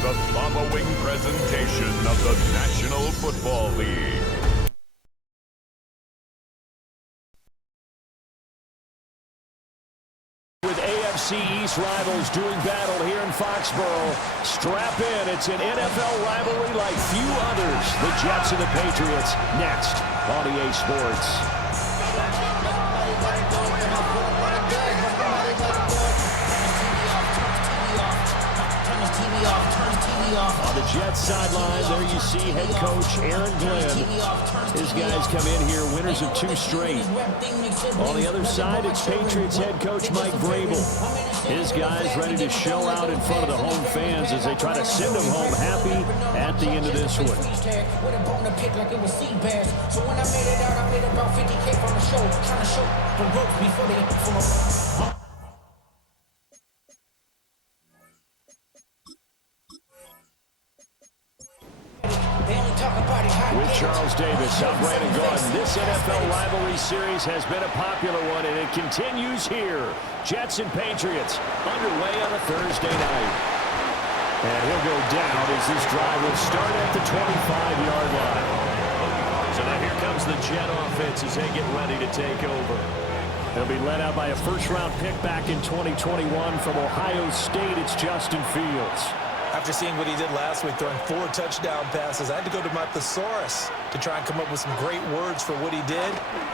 the following presentation of the National Football League. With AFC East rivals doing battle here in Foxborough, strap in. It's an NFL rivalry like few others. The Jets and the Patriots next on EA Sports. On the Jets sideline, there you see head coach Aaron Glenn. His guys come in here winners of 2 straight. On the other side, it's Patriots head coach Mike Vrabel. His guys ready to show out in front of the home fans as they try to send them home happy at the end of this one. So when I made it out, I made about 50K from the show, trying to show the ropes before they... With Charles Davis, I'm Brandon Gordon. This NFL rivalry series has been a popular one, and it continues here. Jets and Patriots underway on a Thursday night. And he'll go down as this drive will start at the 25-yard line. So now here comes the Jet offense as they get ready to take over. They'll be led out by a first-round pick back in 2021 from Ohio State. It's Justin Fields. After seeing what he did last week, throwing 4 touchdown passes, I had to go to my thesaurus to try and come up with some great words for what he did.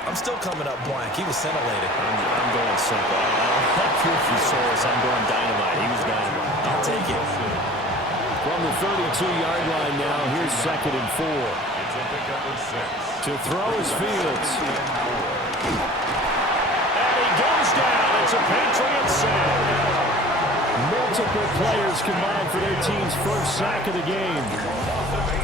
I'm still coming up blank. He was scintillating. I'm going simple. I'll help your thesaurus. I'm going dynamite. He was dynamite. I'll take it. From the 32-yard line now, here's 2nd and 4. To throw is Fields. And he goes down. It's a Patriots sack. Multiple players combined for their team's first sack of the game.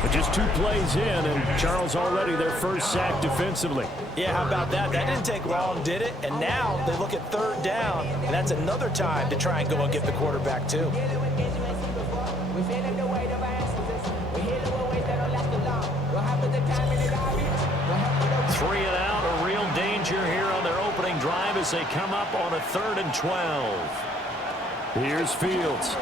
But just 2 plays in, and Charles already their first sack defensively. Yeah, how about that? That didn't take long, did it? And now they look at 3rd down, and that's another time to try and go and get the quarterback, too. 3 and out, a real danger here on their opening drive as they come up on a 3rd and 12. Here's Fields.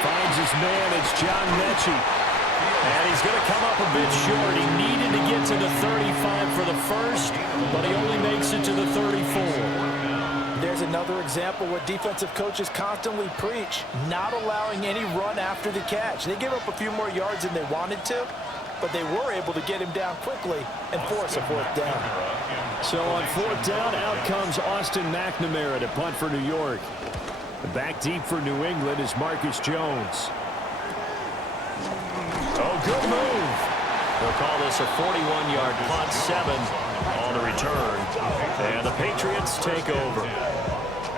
Finds his man. It's John Mechie. And he's going to come up a bit short. He needed to get to the 35 for the first, but he only makes it to the 34. There's another example what defensive coaches constantly preach, not allowing any run after the catch. They gave up a few more yards than they wanted to, but they were able to get him down quickly and force a 4th down. So on 4th down, out comes Austin McNamara to punt for New York. Back deep for New England is Marcus Jones. Oh, good move. They'll call this a 41-yard punt, 7 on the return. And the Patriots take over.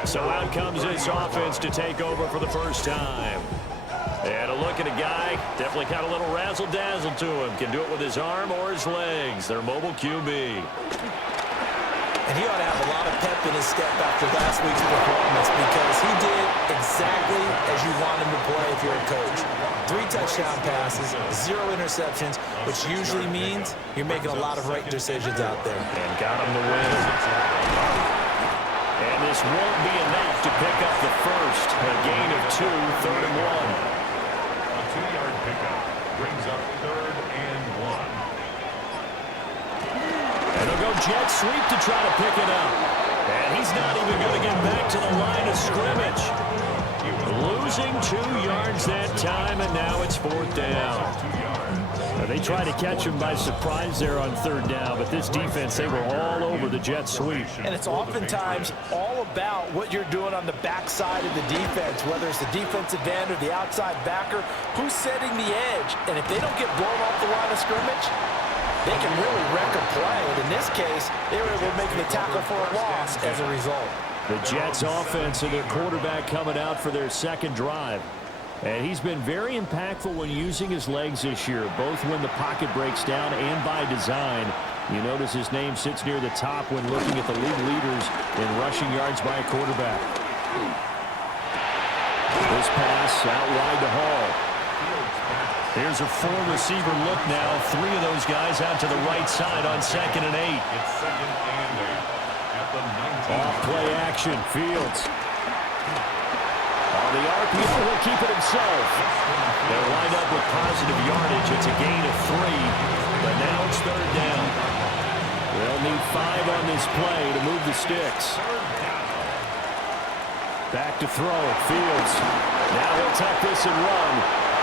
So out comes this offense to take over for the first time. And a look at a guy, definitely got a little razzle-dazzle to him. Can do it with his arm or his legs. Their mobile QB. And he ought to have a lot of pep in his step after last week's performance because he did exactly as you want him to play if you're a coach. 3 touchdown passes, 0 interceptions, which usually means you're making a lot of right decisions out there. And got him to win. And this won't be enough to pick up the first. A gain of 2, 3rd and 1. A 2-yard pickup brings up 3rd and 1. And they'll go jet sweep to try to pick it up. And he's not even going to get back to the line of scrimmage. Losing 2 yards that time, and now it's 4th down. They tried to catch him by surprise there on 3rd down, but this defense, they were all over the jet sweep. And it's oftentimes all about what you're doing on the backside of the defense, whether it's the defensive end or the outside backer, who's setting the edge. And if they don't get blown off the line of scrimmage, they can really wreck a play. And in this case, they were able to make the tackle for a loss as a result. The Jets offense and their quarterback coming out for their 2nd drive. And he's been very impactful when using his legs this year, both when the pocket breaks down and by design. You notice his name sits near the top when looking at the league leaders in rushing yards by a quarterback. This pass out wide to Hall. Here's a 4-receiver look now. 3 of those guys out to the right side on 2nd and 8. It's 2nd and 8 at the 19. Off play action, Fields. On the RPO, he'll keep it himself. They're lined up with positive yardage. It's a gain of 3, but now it's third down. They'll need 5 on this play to move the sticks. Back to throw. Fields. Now he'll tuck this and run.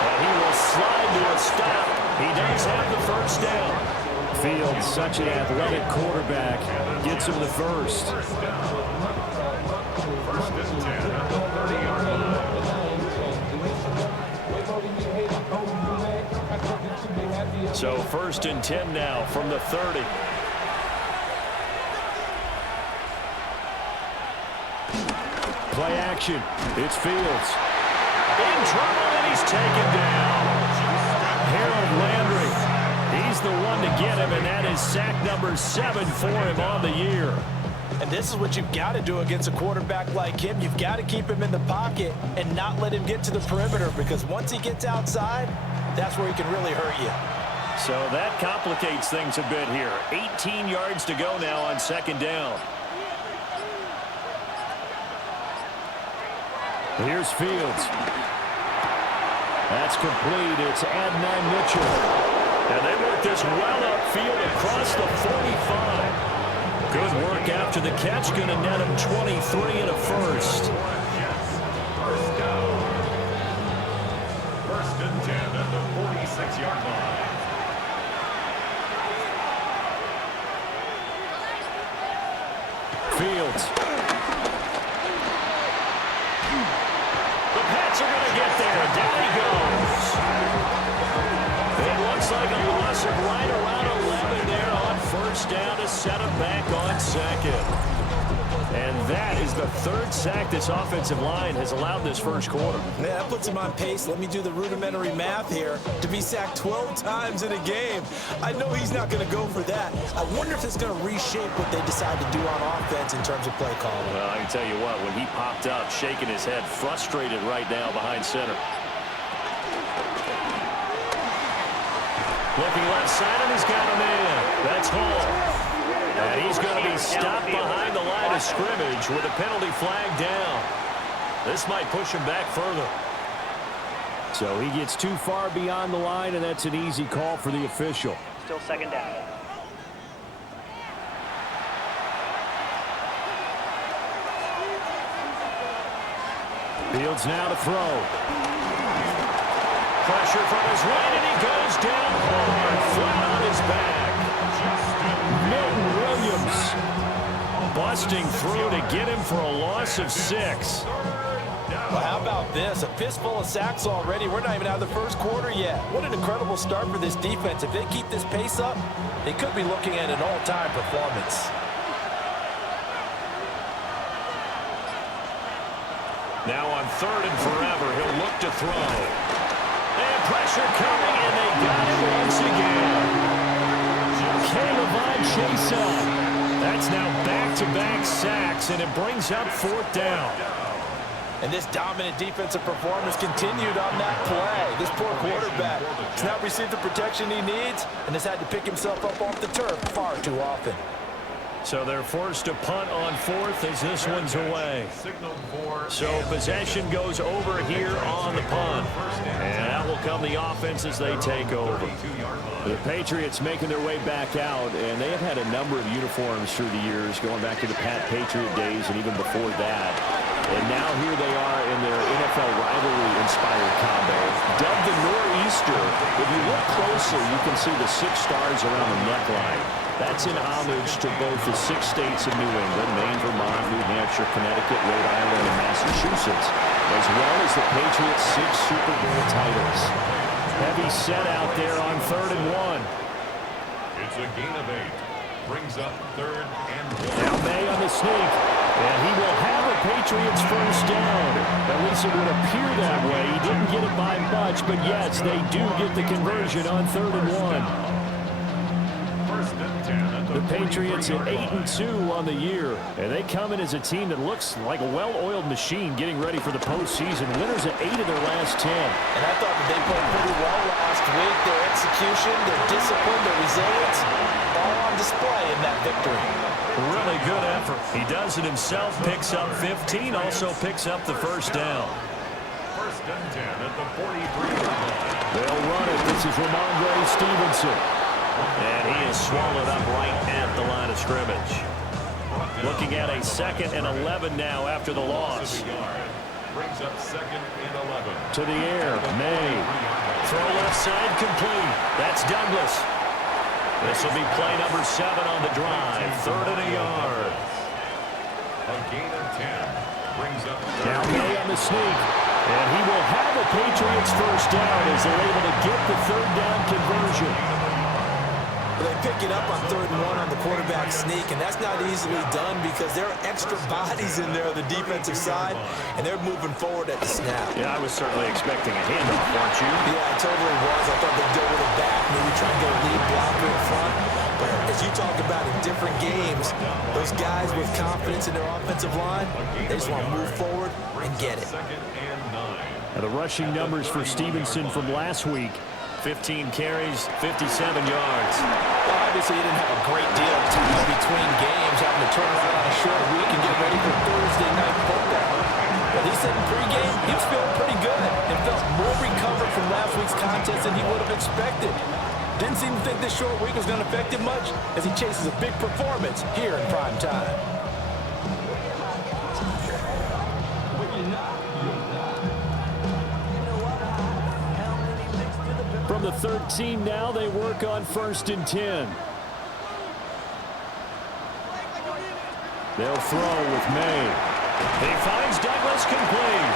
And he will slide to a stop. He does have the first down. Fields, such an athletic quarterback, gets him the first. So first and 10 now from the 30. Play action. It's Fields. In trouble, and he's taken down. Harold Landry. He's the one to get him, and that is sack number 7 for him on the year. And this is what you've got to do against a quarterback like him. You've got to keep him in the pocket and not let him get to the perimeter, because once he gets outside, that's where he can really hurt you. So that complicates things a bit here. 18 yards to go now on second down. Here's Fields. That's complete. It's Adnan Mitchell. And they work this well upfield across the 45. Good work after the catch. Going to net him 23 and a first. First and 10 at the 46-yard line. Fields. The Pats are going to get there. Down he goes. It looks like a loss of right around 11 there on first down to set him back on second. And that is the third sack this offensive line has allowed this first quarter. Yeah, that puts him on pace. Let me do the rudimentary math here. To be sacked 12 times in a game, I know he's not going to go for that. I wonder if it's going to reshape what they decide to do on offense in terms of play calling. Well, I can tell you what, when he popped up, shaking his head, frustrated right now behind center. Looking left side, and he's got him in. That's Hall. And he's going to be stopped behind the line of scrimmage with a penalty flag down. This might push him back further. So he gets too far beyond the line, and that's an easy call for the official. Still second down. Fields now to throw. Pressure from his right, and he goes down hard, flat on his back. Milton Williams busting through to get him for a loss of 6. Well, how about this? A fistful of sacks already. We're not even out of the first quarter yet. What an incredible start for this defense. If they keep this pace up, they could be looking at an all-time performance. Now on third and forever, he'll look to throw. And pressure coming, and they got him once again. Caleb Chase. That's now back-to-back sacks, and it brings up fourth down. And this dominant defensive performance continued on that play. This poor quarterback has not received the protection he needs and has had to pick himself up off the turf far too often. So they're forced to punt on fourth as this one's away. So possession goes over here on the punt. And out will come the offense as they take over. The Patriots making their way back out, and they have had a number of uniforms through the years, going back to the Pat Patriot days and even before that. And now here they are in their NFL rivalry-inspired combo. Dubbed the Nor'easter, if you look closely, you can see the 6 stars around the neckline. That's in homage to both the 6 states of New England, Maine, Vermont, New Hampshire, Connecticut, Rhode Island, and Massachusetts, as well as the Patriots' 6 Super Bowl titles. Heavy set out there on 3rd and 1. It's a gain of 8. Brings up 3rd and 1. Now May on the sneak. And he will have a Patriots first down. At least it would appear that way. He didn't get it by much, but yes, they do get the conversion on 3rd and 1. The Patriots at 8-2 on the year, and they come in as a team that looks like a well-oiled machine getting ready for the postseason. Winners at 8 of their last 10. And I thought that they played pretty well last week. Their execution, their discipline, their resilience, all on display in that victory. Really good effort. He does it himself, picks up 15, also picks up the first down. First and 10 at the 43-yard line. They'll run it. This is Ramondre Stevenson. And he is swallowed up right at the line of scrimmage. Looking at a 2nd and 11 now after the loss. Brings up 2nd and 11. To the air, May. Throw left side complete. That's Douglas. This will be play number 7 on the drive. 3rd and a yard. A gain of 10. Brings up Now May on the sneak. And he will have a Patriots first down as they're able to get the 3rd down conversion. They pick it up on 3rd and 1 on the quarterback sneak, and that's not easily done because there are extra bodies in there on the defensive side, and they're moving forward at the snap. Yeah, I was certainly expecting a handoff, weren't you? Yeah, I totally was. I thought they'd go with a back, maybe try and get a lead blocker in front. But as you talk about in different games, those guys with confidence in their offensive line, they just want to move forward and get it. 2nd and 9. Now the rushing numbers for Stevenson from last week. 15 carries, 57 yards. Well, obviously, he didn't have a great deal of time between games, having to turn around on a short week and get ready for Thursday night football. But he said in pregame he was feeling pretty good and felt more recovered from last week's contest than he would have expected. Didn't seem to think this short week was going to affect him much as he chases a big performance here in prime time. From the 13 now, they work on 1st and 10. They'll throw with May. He finds Douglas complete.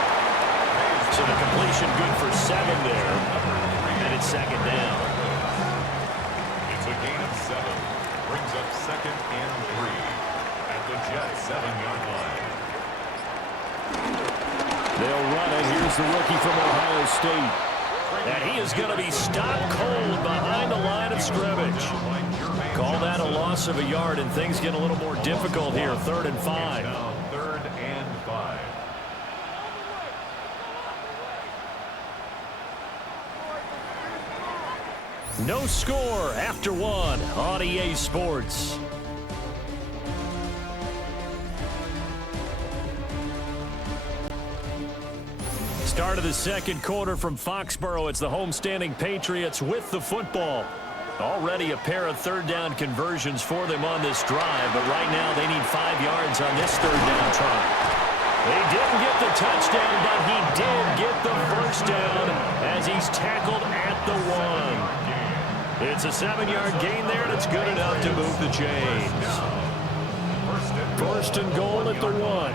So the completion good for 7 there. And it's 2nd down. It's a gain of 7. Brings up 2nd and 3 at the Jets 7-yard line. They'll run it. Here's the rookie from Ohio State. And he is going to be stopped cold behind the line of scrimmage. Call that a loss of a yard, and things get a little more difficult here. 3rd and 5. Now 3rd and 5. No score after 1 on EA Sports. Start of the 2nd quarter from Foxborough. It's the homestanding Patriots with the football. Already a pair of 3rd down conversions for them on this drive, but right now they need 5 yards on this 3rd down try. They didn't get the touchdown, but he did get the first down as he's tackled at the 1. It's a 7-yard gain there, and it's good enough to move the chains. 1st and goal at the 1.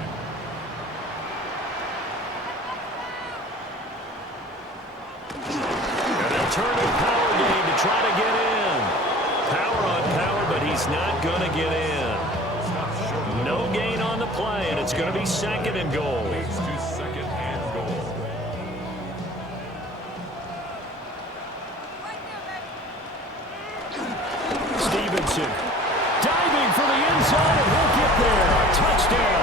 Turn a power game to try to get in. Power on power, but he's not going to get in. No gain on the play, and it's going to be 2nd and goal. Leads to 2nd and goal. Stevenson diving for the end zone, and he'll get there. Touchdown.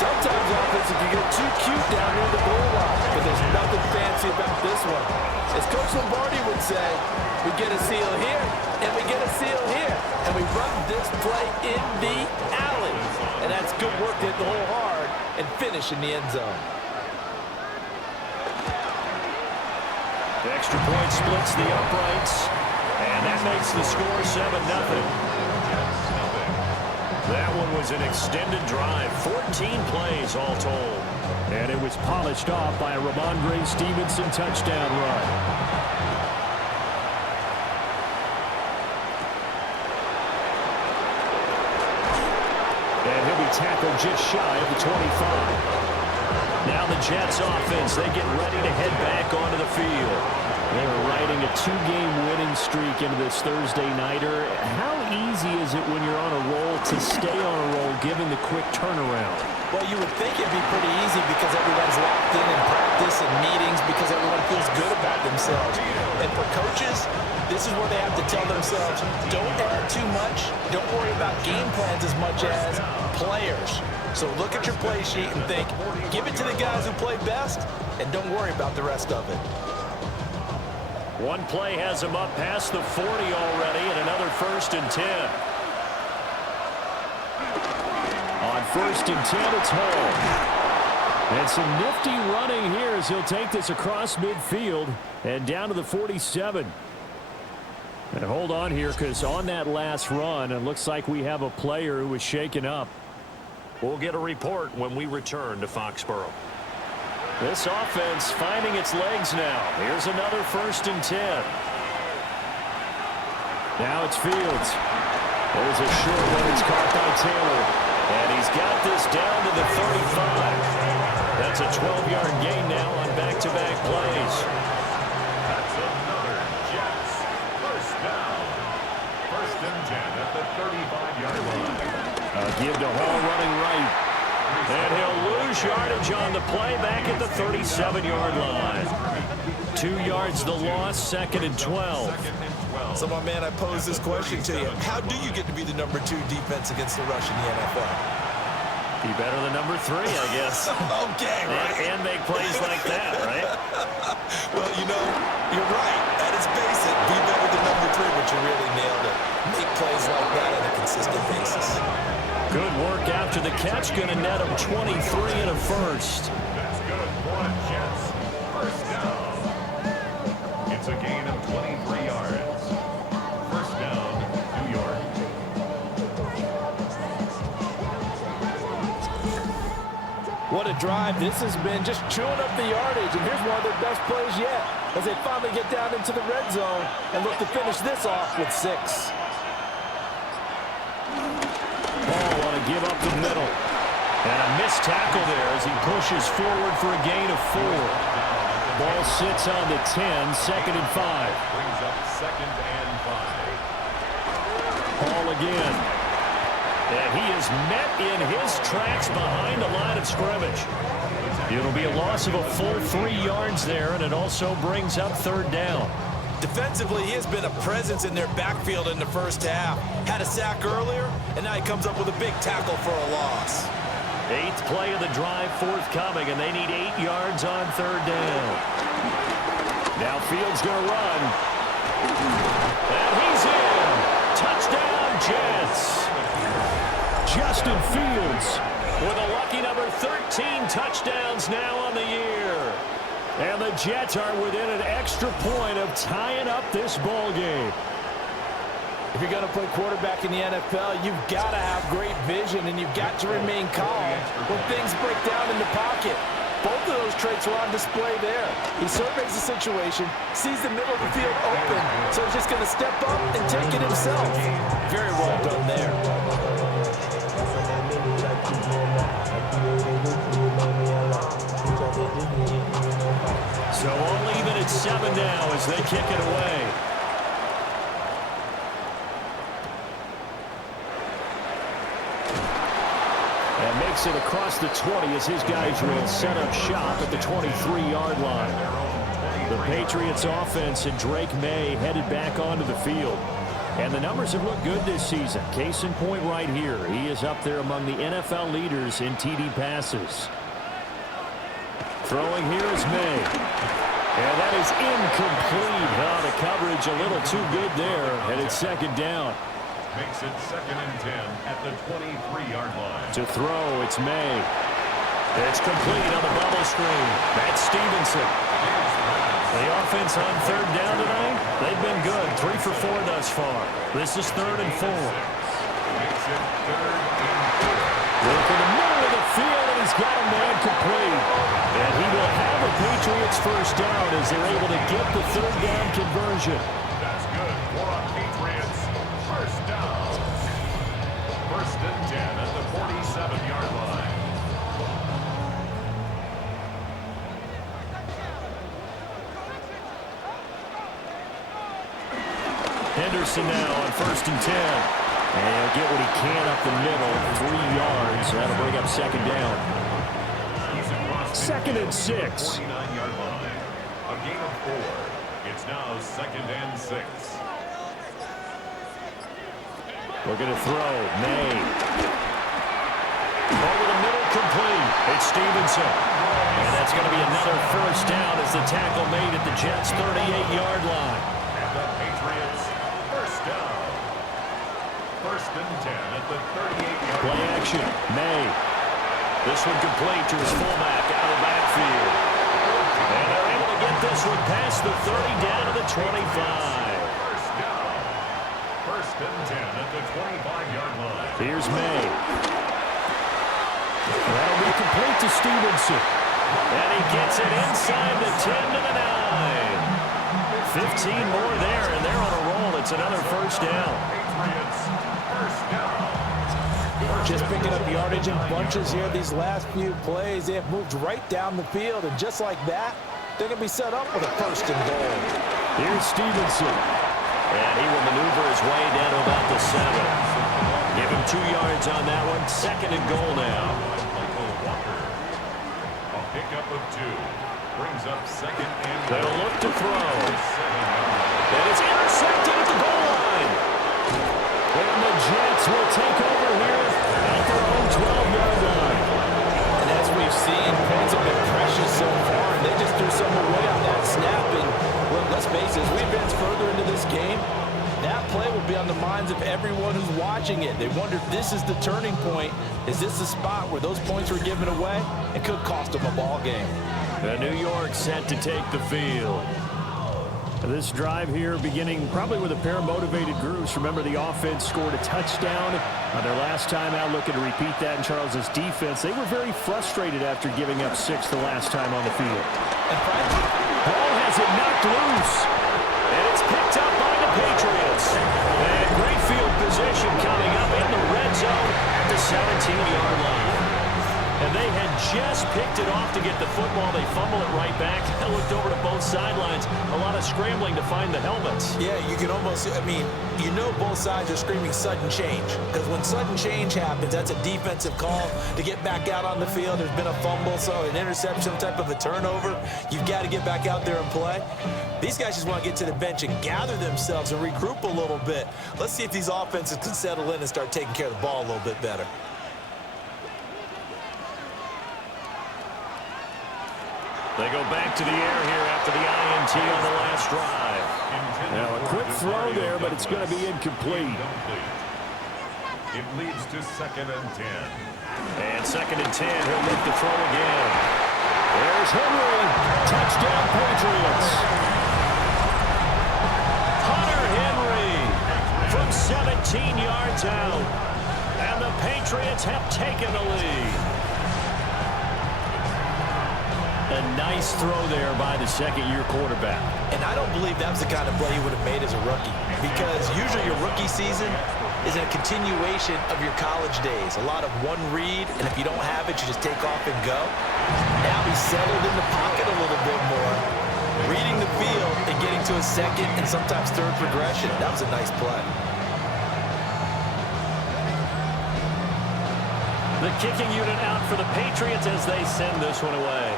Sometimes offenses can get too cute down near the goal line, but there's nothing fancy about this one. As Coach Lombardi would say, we get a seal here, and we get a seal here, and we run this play in the alley. And that's good work to hit the hole hard and finish in the end zone. The extra point splits the uprights, and that makes the score 7-0. That one was an extended drive, 14 plays all told. And it was polished off by a Ramondre Stevenson touchdown run. And he'll be tackled just shy of the 25. Now the Jets offense, they get ready to head back onto the field. They're riding a 2-game winning streak into this Thursday nighter. How easy is it when you're on a roll to stay on a roll given the quick turnaround? Well, you would think it'd be pretty easy because everyone's locked in practice and meetings because everyone feels good about themselves. And for coaches, this is where they have to tell themselves, don't add too much. Don't worry about game plans as much as players. So look at your play sheet and think, give it to the guys who play best, and don't worry about the rest of it. One play has him up past the 40 already, and another 1st and 10. On 1st and 10, it's Hall. And some nifty running here as he'll take this across midfield and down to the 47. And hold on here, because on that last run, it looks like we have a player who was shaken up. We'll get a report when we return to Foxborough. This offense finding its legs now. Here's another 1st and 10. Now it's Fields. There's a short one. It's caught by Taylor. And he's got this down to the 35. That's a 12-yard gain now on back-to-back plays. That's another Jets. First down. 1st and 10 at the 35-yard line. Give to Hall running right. And he'll lose yardage on the play back at the 37-yard line. 2 yards the loss, 2nd and 12. So, my man, I pose this question to you. How do you get to be the number 2 defense against the rush in the NFL? Be better than number 3, I guess. Okay, right. And make plays like that, right? Well, you know, you're right. At its basic, be better than number 3, but you really nailed it. Make plays like that on a consistent basis. Good work after the catch. Going to net him 23 and a first. That's good for the Jets. First down. It's a gain of 23 yards. First down, New York. What a drive this has been, just chewing up the yardage. And here's one of their best plays yet as they finally get down into the red zone and look to finish this off with 6. Ball want to give up the middle. And a missed tackle there as he pushes forward for a gain of 4. Ball sits on the 10, 2nd and 5. Brings up 2nd and 5. Ball again. And he is met in his tracks behind the line of scrimmage. It'll be a loss of a full 3 yards there, and it also brings up 3rd down. Defensively, he has been a presence in their backfield in the first half. Had a sack earlier, and now he comes up with a big tackle for a loss. 8th play of the drive forthcoming, and they need 8 yards on 3rd down. Now Fields going to run. And he's in. Touchdown, Jets. Justin Fields with a lucky number 13 touchdowns now on the year. And the Jets are within an extra point of tying up this ball game. If you're going to play quarterback in the NFL, you've got to have great vision, and you've got to remain calm when things break down in the pocket. Both of those traits are on display there. He surveys the situation, sees the middle of the field open, so he's just going to step up and take it himself. Very well done there. So all even at 7 now as they kick it away. And makes it across the 20 as his guys will set up shop at the 23-yard line. The Patriots offense and Drake May headed back onto the field. And the numbers have looked good this season. Case in point right here. He is up there among the NFL leaders in TD passes. Throwing here is May. And that is incomplete. Oh, the coverage a little too good there. And it's 2nd down. Makes it 2nd and 10 at the 23-yard line. To throw, it's May. It's complete on the bubble screen. That's Stevenson. The offense on 3rd down tonight, they've been good. 3 for 4 thus far. This is 3rd and 4. Makes it 3rd and 4. Look in the middle of the field, and he's got a man complete. And he will have a Patriots first down as they're able to get the 3rd down conversion. That's good for a Patriots first down. 1st and 10 at the 47-yard line. Henderson now on 1st and 10. And he'll get what he can up the middle. 3 yards. That'll bring up 2nd down. 2nd and 6. 49-yard line. A gain of 4. It's now 2nd and 6. Looking to throw. May. Over the middle, complete. It's Stevenson. And that's going to be another first down as the tackle made at the Jets' 38-yard line. And the Patriots first down. 1st and 10 at the 38-yard line. Play action. May. This one complete to his fullback out of the backfield. And they're able to get this one past the 30 down to the 25. First down. First and 10 at the 25-yard line. Here's May. That'll be complete to Stevenson. And he gets it inside the 10 to the 9. 15 more there, and they're on a roll. It's another first down. Patriots, first down. Just picking up yardage in bunches here these last few plays. They have moved right down the field, and just like that, they're going to be set up with a first and goal. Here's Stevenson. And he will maneuver his way down to about the 7. Give him 2 yards on that one. Second and goal now. A pickup of 2. Brings up second and They'll look to throw. And it's intercepted at the goal line. And the Jets will take over here at their own 12-yard line. And as we've seen, points have been precious so far, and they just threw some away on that snap. And, well, let's face it, as we advance further into this game, that play will be on the minds of everyone who's watching it. They wonder if this is the turning point. Is this the spot where those points were given away? It could cost them a ball game. New York set to take the field. This drive here beginning probably with a pair of motivated groups. Remember, the offense scored a touchdown on their last time out, looking to repeat that in Charles's defense. They were very frustrated after giving up 6 the last time on the field. And Ball has it knocked loose. And it's picked up by the Patriots. And great field position coming up in the red zone at the 17-yard line. And they had just picked it off to get the football. They fumble it right back. They looked over to both sidelines. A lot of scrambling to find the helmets. yeah, you can almost, I mean, you know both sides are screaming sudden change. Because when sudden change happens, that's a defensive call to get back out on the field. There's been a fumble, so an interception, some type of a turnover. You've got to get back out there and play. These guys just want to get to the bench and gather themselves and regroup a little bit. Let's see if these offenses can settle in and start taking care of the ball a little bit better. They go back to the air here after the INT on the last drive. Now, a quick throw there, but it's going to be incomplete. It leads to second and 10. And second and 10, he'll look to throw again. There's Henry. Touchdown, Patriots. Hunter Henry from 17 yards out. And the Patriots have taken the lead. A nice throw there by the second-year quarterback. And I don't believe that was the kind of play he would have made as a rookie, because usually your rookie season is a continuation of your college days. A lot of one read, and if you don't have it, you just take off and go. Now he's settled in the pocket a little bit more, reading the field and getting to a second and sometimes third progression. That was a nice play. The kicking unit out for the Patriots as they send this one away.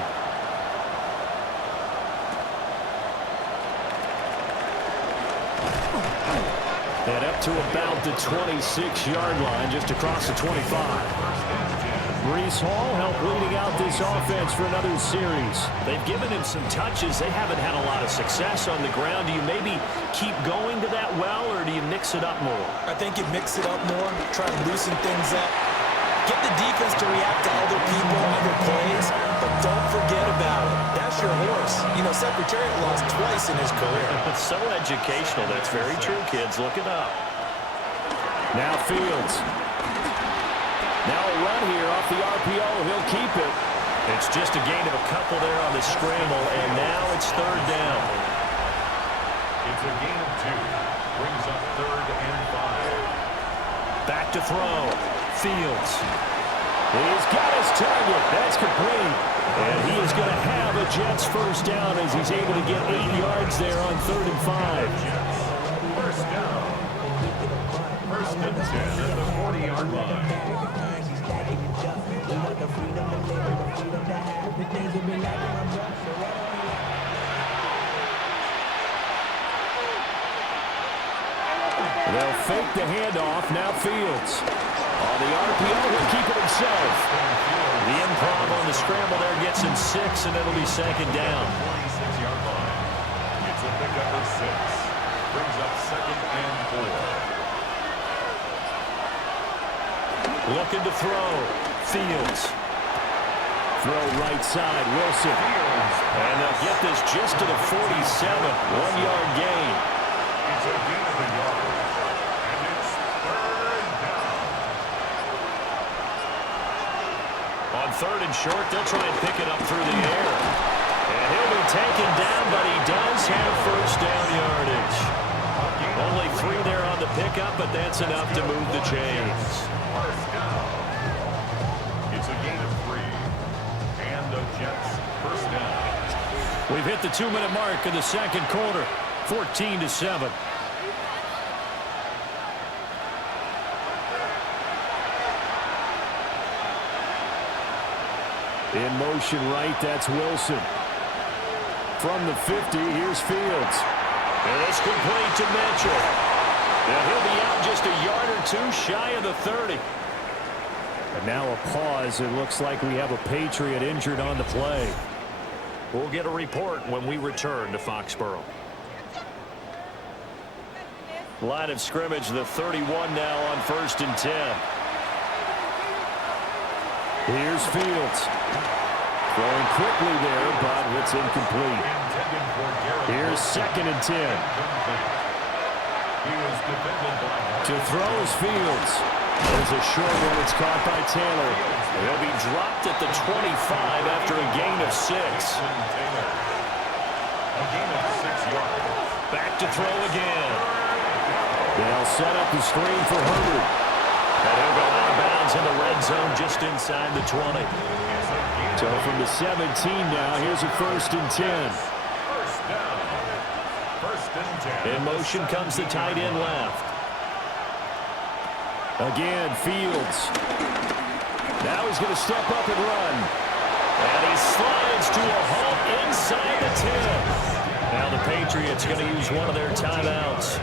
And up to about the 26-yard line, just across the 25. Breece Hall helped leading out this offense for another series. They've given him some touches. They haven't had a lot of success on the ground. Do you maybe keep going to that well, or do you mix it up more? I think you mix it up more, try to loosen things up. Get the defense to react to other people, other plays, but don't forget about it. That's your horse. You know, Secretariat lost twice in his career. It's so educational. That's very true, kids. Look it up. Now Fields. Now a run here off the RPO. He'll keep it. It's just a gain of a couple there on the scramble, and now it's third down. It's a gain of 2. Brings up third and 5. Back to throw. Fields. He's got his target. That's complete. And he is going to have a Jets first down as he's able to get 8 yards there on third and 5. First down. First and 10 at the 40-yard line. They'll fake the handoff. Now Fields. On the RPO, he'll keep it himself. The improv on the scramble there gets him 6, and it'll be second down. 26-yard line. It's a pickup of 6. Brings up second and 4. Looking to throw. Fields. Throw right side, Wilson. And they'll get this just to the 47. 1-yard gain. It's a gain of a yard. And it's third down. On 3rd and short, they'll try and pick it up through the air. And he'll be taken down, but he does have first down yardage. Only 3 there on the pickup, but that's enough to move the chains. First down. It's a gain of 3. And the Jets first down. We've hit the 2-minute mark in the second quarter. 14-7. In motion right, that's Wilson. From the 50, here's Fields. And it's complete to Mitchell. And he'll be out just a yard or 2 shy of the 30. And now a pause. It looks like we have a Patriot injured on the play. We'll get a report when we return to Foxborough. Line of scrimmage, the 31 now on 1st and 10. Here's Fields. Throwing quickly there, but it's incomplete. Here's 2nd and 10. To throw is Fields. There's a short one. It's caught by Taylor. He'll be dropped at the 25 after a gain of 6. Back to throw again. They'll set up the screen for Herbert. And he'll go out of bounds in the red zone just inside the 20. So from the 17 now, here's a 1st and 10. First down. 1st and 10. In motion comes the tight end left. Again, Fields. Now he's going to step up and run. And he slides to a halt inside the 10. Now the Patriots going to use one of their timeouts.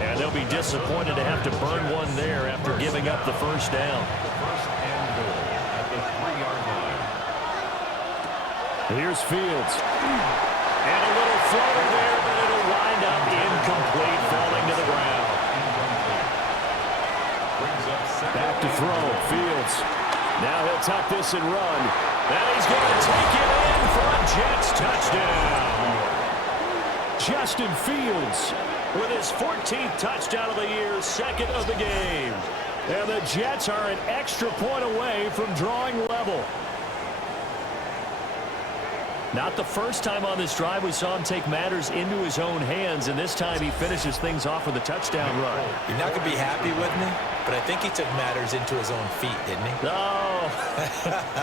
And they'll be disappointed to have to burn one there after giving up the first down. First and goal at the 3-yard line. Here's Fields. And a little floater there, but it'll wind up incomplete, falling to the ground. Back to throw, Fields. Now he'll tuck this and run. And he's going to take it in for a Jets touchdown. Justin Fields With his 14th touchdown of the year, 2nd of the game. And the Jets are an extra point away from drawing level. Not the first time on this drive we saw him take matters into his own hands, and this time he finishes things off with a touchdown run. You're not going to be happy with me, but I think he took matters into his own feet, didn't he? Oh,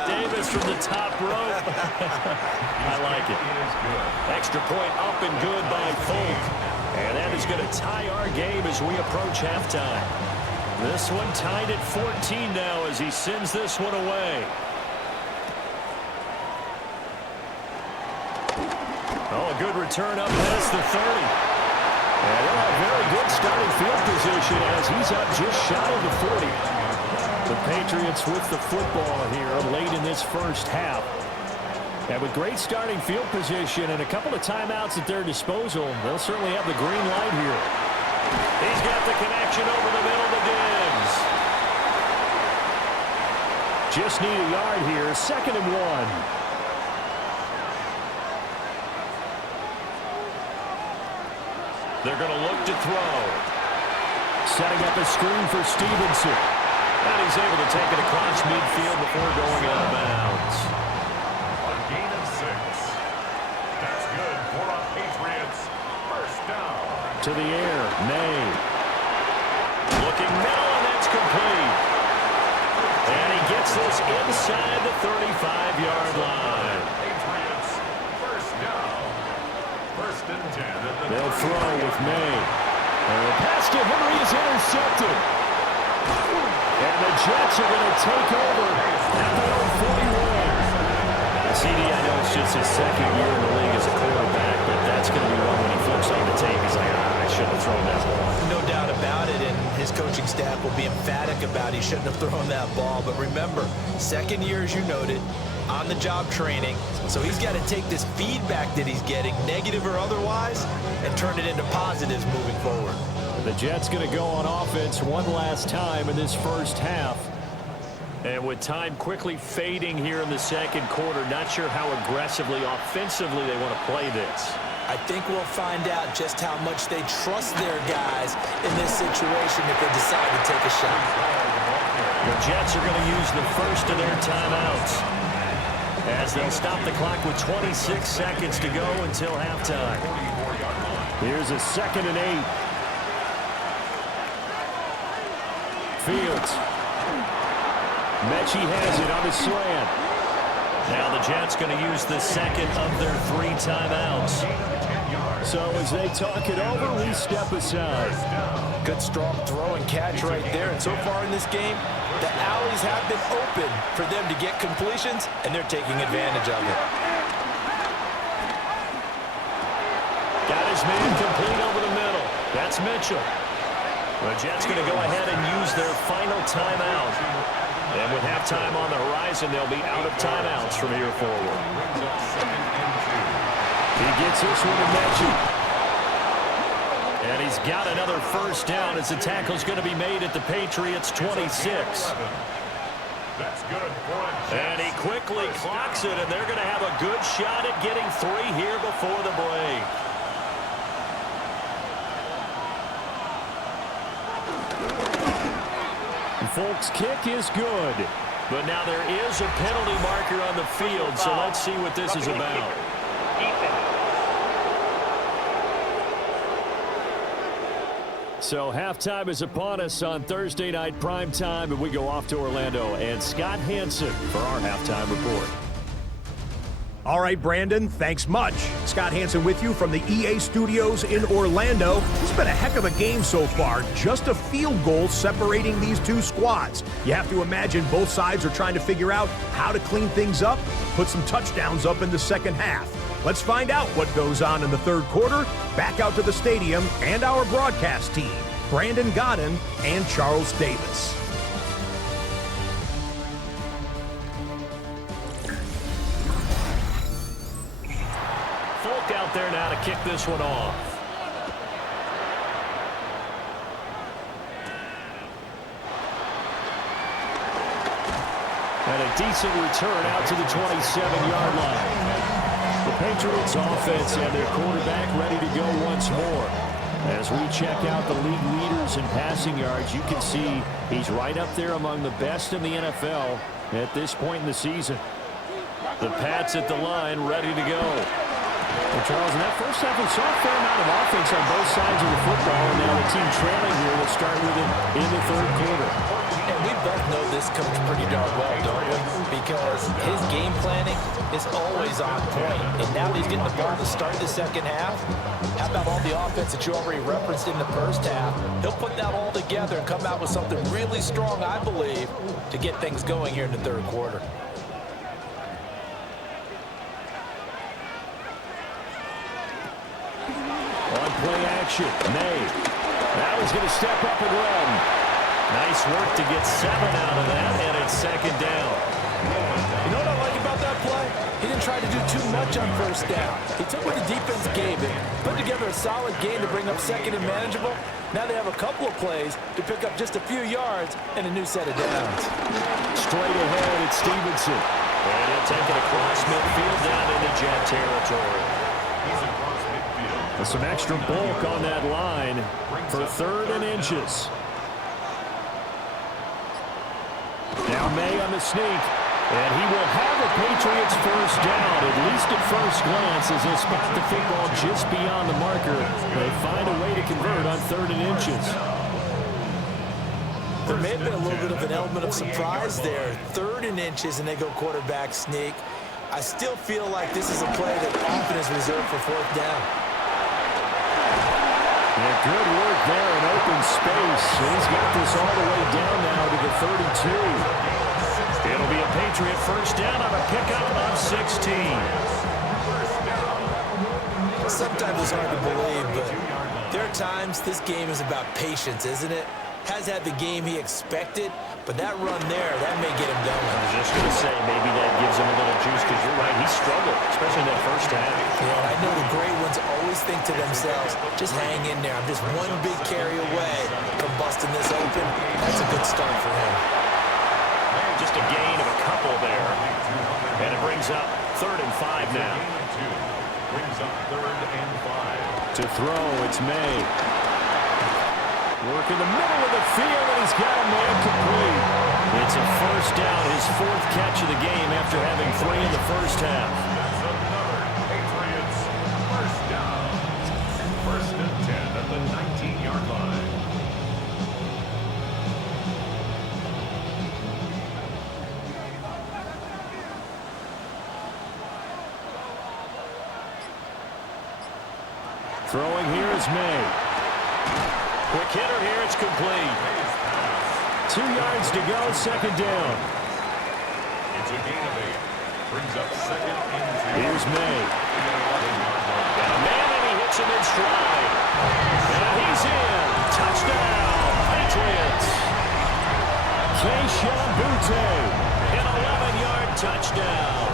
Davis from the top rope. I like it. Extra point up and good by Folk. And that is going to tie our game as we approach halftime. This one tied at 14 now as he sends this one away. Oh, a good return up past the 30. And they'll have very good starting field position as he's up just shy of the 40. The Patriots with the football here late in this first half. And with great starting field position and a couple of timeouts at their disposal, they'll certainly have the green light here. He's got the connection over the middle to Diggs. Just need a yard here, 2nd and 1. They're going to look to throw. Setting up a screen for Stevenson. And he's able to take it across midfield before going out of bounds. A gain of 6. That's good for our Patriots. First down. To the air, May. Looking middle, and that's complete. And he gets this inside the 35-yard line. Patriots. First down. 1st and 10. They'll throw with May. And the pass to Henry is intercepted. And the Jets are going to take over at their own 41. CD, I know it's just his 2nd year in the league as a quarterback, but that's going to be one when he flips on the tape. He's like, I shouldn't have thrown that ball. No doubt about it, and his coaching staff will be emphatic about he shouldn't have thrown that ball. But remember, 2nd year, as you noted, on-the-job training. So he's got to take this feedback that he's getting, negative or otherwise, and turn it into positives moving forward. The Jets going to go on offense one last time in this first half. And with time quickly fading here in the second quarter, not sure how aggressively, offensively they want to play this. I think we'll find out just how much they trust their guys in this situation if they decide to take a shot. The Jets are going to use the first of their timeouts as they'll stop the clock with 26 seconds to go until halftime. Here's a 2nd and 8. Fields. Mechie has it on the slant. Now the Jets going to use the second of their 3 timeouts. So as they talk it over, we step aside. Good strong throw and catch right there. And so far in this game, the alleys have been open for them to get completions, and they're taking advantage of it. Got his man complete over the middle. That's Mitchell. The Jets going to go ahead and use their final timeout. And with halftime on the horizon, they'll be out of timeouts from here forward. He gets this one to Mechie. And he's got another first down as the tackle's going to be made at the Patriots' 26. That's good for a Jets. And he quickly clocks it, and they're going to have a good shot at getting 3 here before the break. Folks' kick is good. But now there is a penalty marker on the field, so let's see what this is about. So halftime is upon us on Thursday night prime time, and we go off to Orlando. And Scott Hansen for our halftime report. All right, Brandon, thanks much. Scott Hansen with you from the EA Studios in Orlando. It's been a heck of a game so far. Just a field goal separating these two squads. You have to imagine both sides are trying to figure out how to clean things up, put some touchdowns up in the second half. Let's find out what goes on in the third quarter. Back out to the stadium and our broadcast team, Brandon Godden and Charles Davis. Folk out there now to kick this one off. And a decent return out to the 27-yard line. The Patriots offense and their quarterback ready to go once more. As we check out the league leaders in passing yards, you can see he's right up there among the best in the NFL at this point in the season. The Pats at the line ready to go. Well, Charles, in that first half, we saw a fair amount of offense on both sides of the football, and now the team trailing here will start with it in the third quarter. And we both know this coach pretty darn well, don't we? Because his game planning is always on point. And now he's getting the ball to start the second half. How about all the offense that you already referenced in the first half? He'll put that all together and come out with something really strong, I believe, to get things going here in the third quarter. On play action, May. Now he's going to step up and run. Nice work to get 7 out of that, and it's second down. You know what I like about that play? He didn't try to do too much on first down. He took what the defense gave him, put together a solid game to bring up second and manageable. Now they have a couple of plays to pick up just a few yards and a new set of downs. Straight ahead, it's Stevenson. And he'll take it across midfield down into Jet territory. He's across midfield. With some extra bulk on that line for 3rd and inches. Now May on the sneak, and he will have the Patriots first down, at least at first glance, as they spot the football just beyond the marker. They find a way to convert on 3rd and inches. There may have been a little bit of an element of surprise there. 3rd and inches, and they go quarterback sneak. I still feel like this is a play that often is reserved for 4th down. Yeah, good work there in open space. He's got this all the way down now to the 32. It'll be a Patriot first down on a pickup of 16. Sometimes it's hard to believe, but there are times this game is about patience, isn't it? Has had the game he expected, but that run there, that may get him I going. was just going to say, maybe that gives him a little juice, because you're right, he struggled, especially in that first half. Yeah, and I know the great ones always think to themselves, just hang in there. I'm just one big carry away from busting this open. That's a good start for him. Just a 3rd and 5 now. Brings up 3rd and 5. To throw, it's May. Work in the middle of the field, and he's got a man complete. It's a first down, his 4th catch of the game after having 3 in the first half. That's another Patriots first down. 1st and 10 at the 19-yard line. Throwing here is May. Quick hitter here, it's complete. 2 yards to go, 2nd down. It's a gain of 8. Brings up 2nd and 2. Here's May. Got a man, and he hits him in stride. And he's in. Touchdown, Patriots. Keyshawn Butte. An 11-yard touchdown.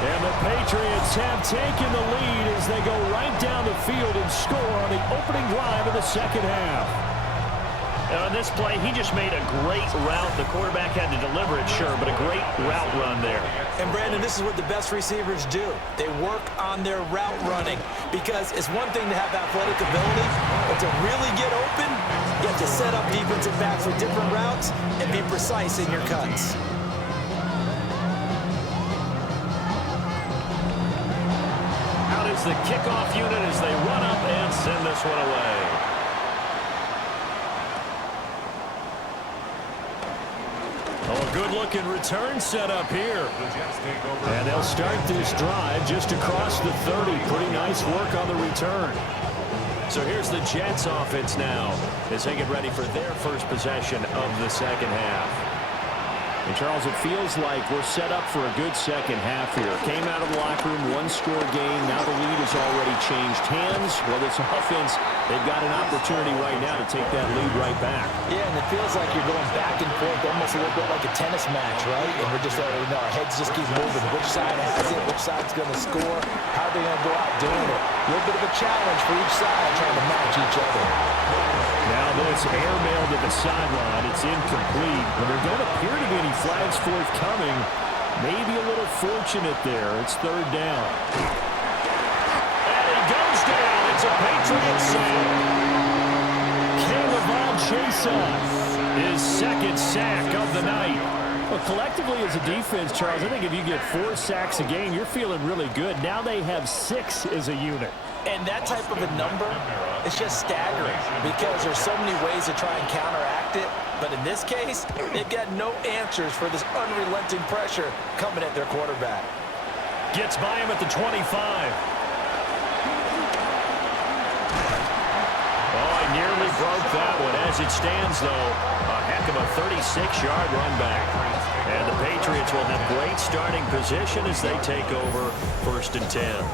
And the Patriots have taken the lead as they go right down the field and score on the opening drive of the 2nd half. And on this play, he just made a great route. The quarterback had to deliver it, sure, but a great route run there. And, Brandon, this is what the best receivers do. They work on their route running because it's one thing to have athletic ability, but to really get open, you have to set up defensive backs with different routes and be precise in your cuts. Out is the kickoff unit as they run up and send this one away. Oh, a good-looking return set up here. And they'll start this drive just across the 30. Pretty nice work on the return. So here's the Jets offense now as they get ready for their first possession of the 2nd half. And, Charles, it feels like we're set up for a good 2nd half here. Came out of the locker room, 1-score game. Now the lead has already changed hands. Well, this offense, they've got an opportunity right now to take that lead right back. Yeah, and it feels like you're going back and forth almost a little bit like a tennis match, right? And we're just, our heads just keep moving. Which side has it? Which side's going to score? How are they going to go out doing it? A little bit of a challenge for each side trying to match each other. Now this airmail to the sideline. It's incomplete. And there don't appear to be any flags forthcoming. Maybe a little fortunate there. It's 3rd down. And he goes down. It's a Patriots sack. Caleb Chase his 2nd sack of the night. Well, collectively as a defense, Charles, I think if you get 4 sacks a game, you're feeling really good. Now they have 6 as a unit. And that type of a number, it's just staggering because there's so many ways to try and counteract it. But in this case, they've got no answers for this unrelenting pressure coming at their quarterback. Gets by him at the 25. Oh, I nearly broke that one. As it stands, though, a heck of a 36-yard run back. And the Patriots will have great starting position as they take over 1st and 10.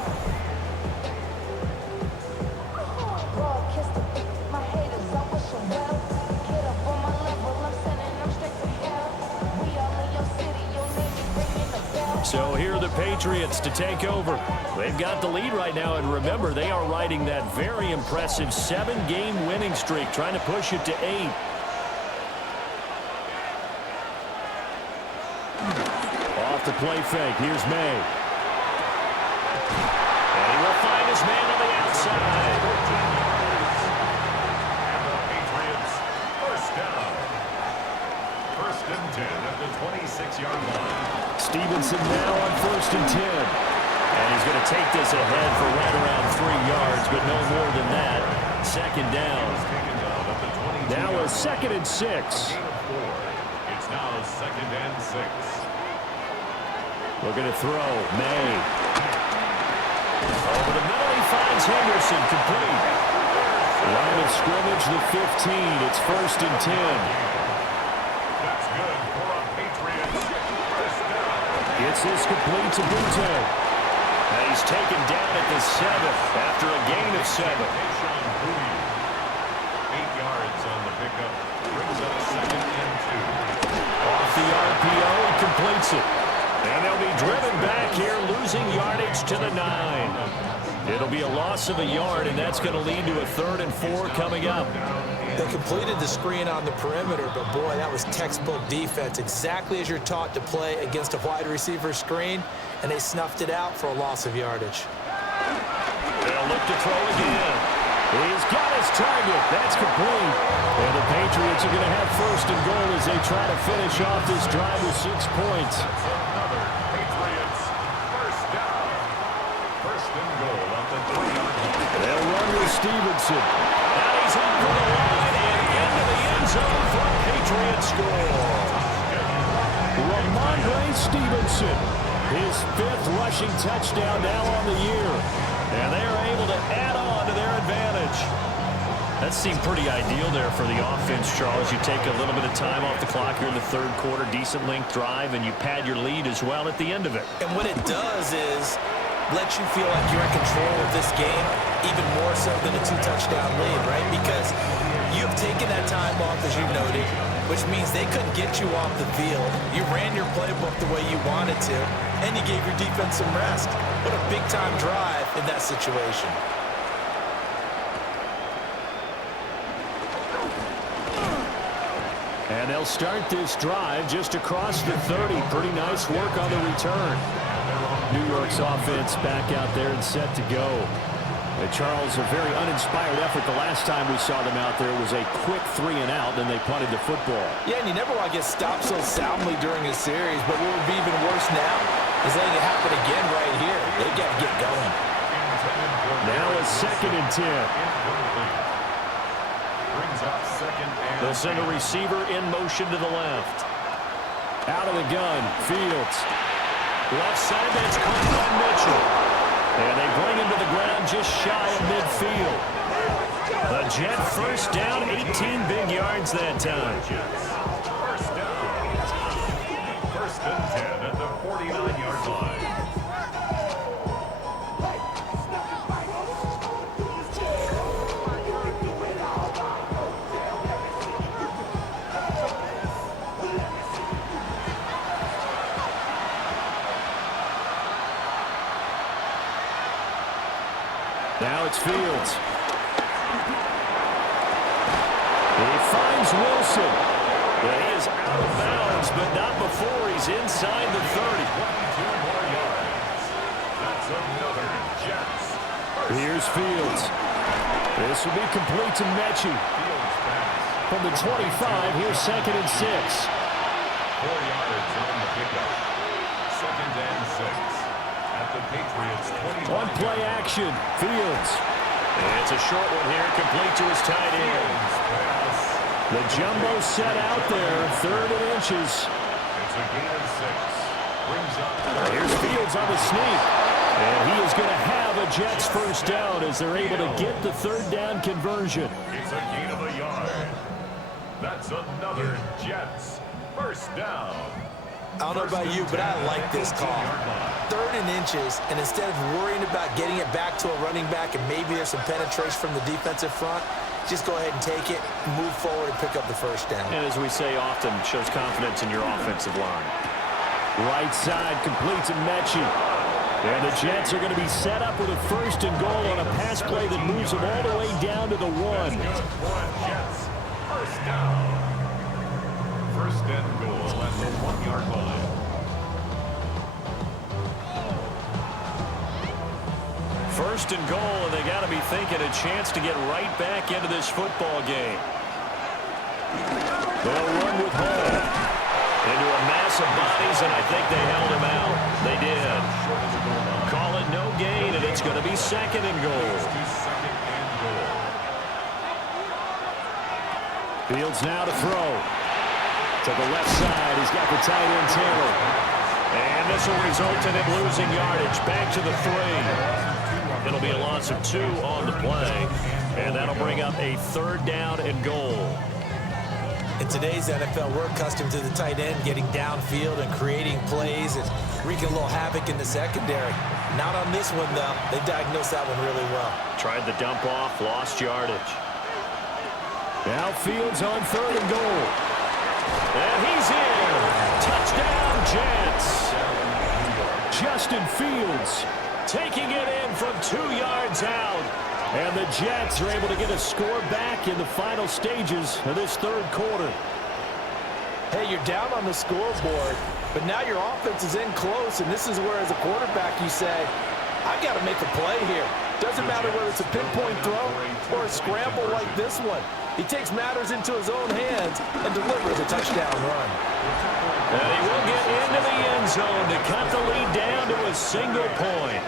So here are the Patriots to take over. They've got the lead right now, and remember, they are riding that very impressive 7-game winning streak, trying to push it to 8. Off the play fake, here's May. And he will find his man on the outside. And the Patriots first down. 1st and 10 at the 26-yard line. Stevenson now on 1st and 10. And he's going to take this ahead for right around 3 yards, but no more than that. 2nd down. Now a 2nd and 6. It's now 2nd and 6. Looking to throw. May. Over the middle, he finds Henderson, complete. Line of scrimmage, the 15. It's 1st and 10. That's good for a Patriots first down. Gets this complete to Butte. And he's taken down at the 7th after a gain of 7. 8 yards on the pickup. Brings up 2nd and 2. Off the RPO, he completes it. And they'll be driven back here, losing yardage to the 9. It'll be a loss of a yard, and that's going to lead to a 3rd and 4 coming up. They completed the screen on the perimeter, but boy, that was textbook defense, exactly as you're taught to play against a wide receiver screen, and they snuffed it out for a loss of yardage. They'll look to throw again. He's got his target. That's complete. And the Patriots are going to have first and goal as they try to finish off this drive with 6 points. That's another Patriots first down. First and goal at the 3-yard line. They'll run with Stevenson. Now he's over the line and into the end zone for a Patriot score. Ramondre Stevenson, his 5th rushing touchdown now on the year. And they are able to add on to their advantage. That seemed pretty ideal there for the offense, Charles. You take a little bit of time off the clock here in the third quarter, decent length drive, and you pad your lead as well at the end of it. And what it does is let you feel like you're in control of this game, even more so than a 2-touchdown lead, right? Because you've taken that time off, as you noted, which means they couldn't get you off the field. You ran your playbook the way you wanted to, and you gave your defense some rest. What a big-time drive in that situation. And they'll start this drive just across the 30. Pretty nice work on the return. New York's offense back out there and set to go. Charles, a very uninspired effort the last time we saw them out there. It was a quick 3-and-out, and they punted the football. Yeah, and you never want to get stopped so soundly during a series, but what would be even worse now is letting it happen again right here. They got to get going. Now a 2nd and 10. They'll send a receiver in motion to the left. Out of the gun, Fields. Left side, that's caught by Mitchell. And they bring him to the ground just shy of midfield. The Jet first down, 18 big yards that time. First down. First and 10 at the 49-yard line. Now it's Fields. He finds Wilson. Well, he is out of bounds, but not before he's inside the 30. 22 more yards. That's another Jets. Here's Fields. This will be complete to Mechie. Fields pass. From the 25, here's 2nd and 6. 4 yards on the pickup. 2nd and 6. At the Patriots 21. On play action, Fields. It's a short one here, complete to his tight end. The jumbo set out there, 3rd and inches. It's a gain of 6. Brings up. Here's Fields on the sneak. And he is going to have a Jets first down as they're able to get the 3rd down conversion. It's a gain of a yard. That's another Jets first down. I don't know about you, but I like this call. 3rd and inches, and instead of worrying about getting it back to a running back and maybe there's some penetration from the defensive front, just go ahead and take it, move forward, and pick up the first down. And as we say often, shows confidence in your offensive line. Right side complete to Mechie. And the Jets are going to be set up with a 1st and goal on a pass play that moves them all the way down to the 1. Jets first down. First and goal at the 1-yard line. First and goal, and they got to be thinking a chance to get right back into this football game. They'll run with Hall. Into a mass of bodies, and I think they held him out. They did. Call it no gain, and it's going to be 2nd and goal. Fields now to throw. To the left side, he's got the tight end Taylor. And this will result in him losing yardage. Back to the 3. It'll be a loss of 2 on the play. And that'll bring up a 3rd down and goal. In today's NFL, we're accustomed to the tight end getting downfield and creating plays and wreaking a little havoc in the secondary. Not on this one, though. They diagnosed that one really well. Tried the dump off, lost yardage. Now Fields on 3rd and goal. And he's in. Touchdown, Jets. Justin Fields taking it in from 2 yards out. And the Jets are able to get a score back in the final stages of this third quarter. Hey, you're down on the scoreboard, but now your offense is in close, and this is where, as a quarterback, you say, I got to make a play here. Doesn't matter whether it's a pinpoint throw or a scramble like this one. He takes matters into his own hands and delivers a touchdown run. And he will get into the end zone to cut the lead down to a single point.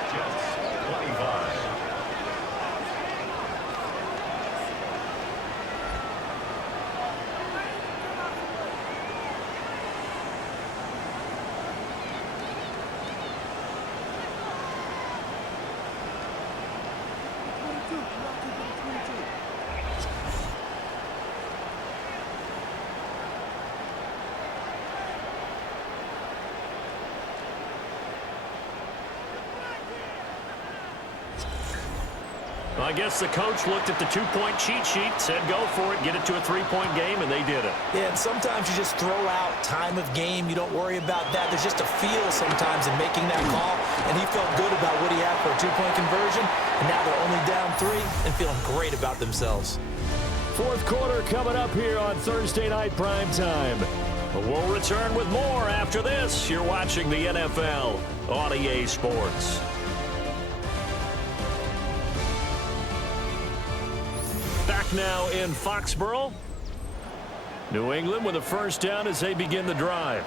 I guess the coach looked at the two-point cheat sheet, said go for it, get it to a three-point game, and they did it. Yeah, and sometimes you just throw out time of game. You don't worry about that. There's just a feel sometimes in making that call, and he felt good about what he had for a two-point conversion, and now they're only down 3 and feeling great about themselves. Fourth quarter coming up here on Thursday Night Primetime. We'll return with more after this. You're watching the NFL on EA Sports. Back now in Foxborough. New England with a first down as they begin the drive.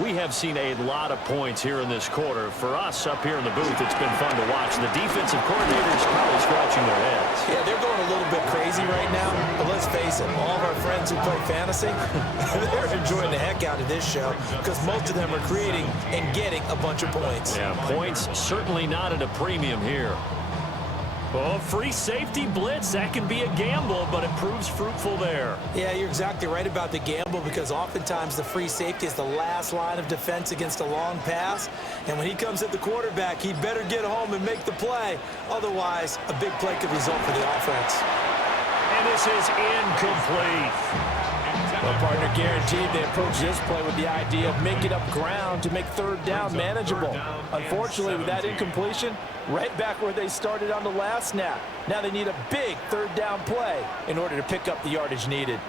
We have seen a lot of points here in this quarter. For us up here in the booth, it's been fun to watch. The defensive coordinators probably scratching their heads. Yeah, they're going a little bit crazy right now, but let's face it, all of our friends who play fantasy, they're enjoying the heck out of this show because most of them are creating and getting a bunch of points. Yeah, points certainly not at a premium here. Oh, free safety blitz, that can be a gamble, but it proves fruitful there. Yeah, you're exactly right about the gamble because oftentimes the free safety is the last line of defense against a long pass. And when he comes at the quarterback, he'd better get home and make the play. Otherwise, a big play could result for the offense. And this is incomplete. Well, partner, guaranteed they approach this play with the idea of making up ground to make third down manageable. Unfortunately, with that incompletion, right back where they started on the last snap. Now they need a big third down play in order to pick up the yardage needed.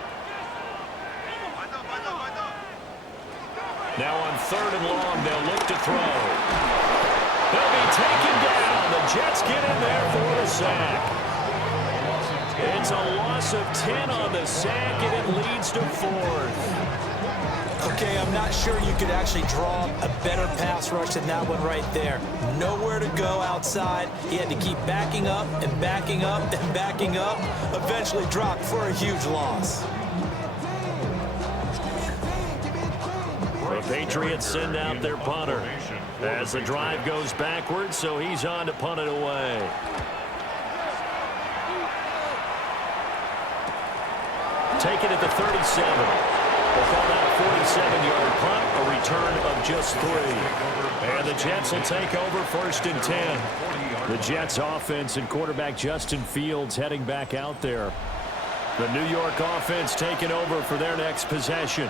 Now on third and long, they'll look to throw. They'll be taken down. The Jets get in there for the sack. It's a loss of 10 on the sack, and it leads to 4th. Okay, I'm not sure you could actually draw a better pass rush than that one right there. Nowhere to go outside. He had to keep backing up and backing up and backing up. Eventually dropped for a huge loss. The Patriots send out their punter as the drive goes backwards, so he's on to punt it away. Take it at the 37. They'll call that a 47-yard punt, a return of just 3. And the Jets will take over 1st and 10. The Jets offense and quarterback Justin Fields heading back out there. The New York offense taking over for their next possession.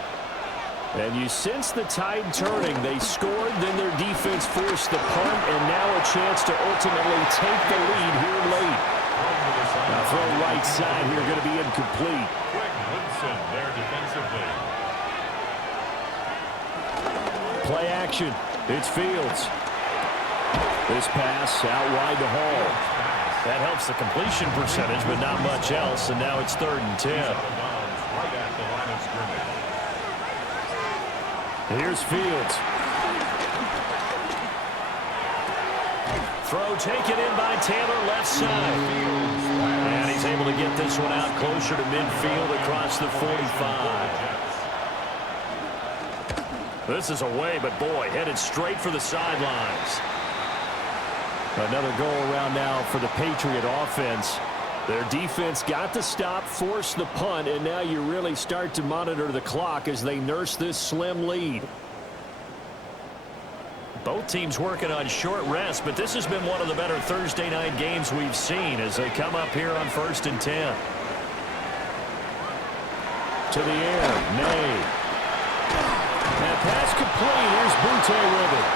And you sense the tide turning. They scored, then their defense forced the punt, and now a chance to ultimately take the lead here late. Now throw right side here, going to be incomplete. There defensively. Play action. It's Fields. This pass out wide to Hall. That helps the completion percentage, but not much else, and now it's 3rd and 10. Right at the line of scrimmage. Here's Fields. Throw taken in by Taylor, left side. And he's able to get this one out closer to midfield across the 45. This is away, but boy, headed straight for the sidelines. Another goal around now for the Patriot offense. Their defense got the stop, forced the punt, and now you really start to monitor the clock as they nurse this slim lead. Both teams working on short rest, but this has been one of the better Thursday night games we've seen as they come up here on 1st and 10. To the air, May. And pass complete. Here's Butte with it.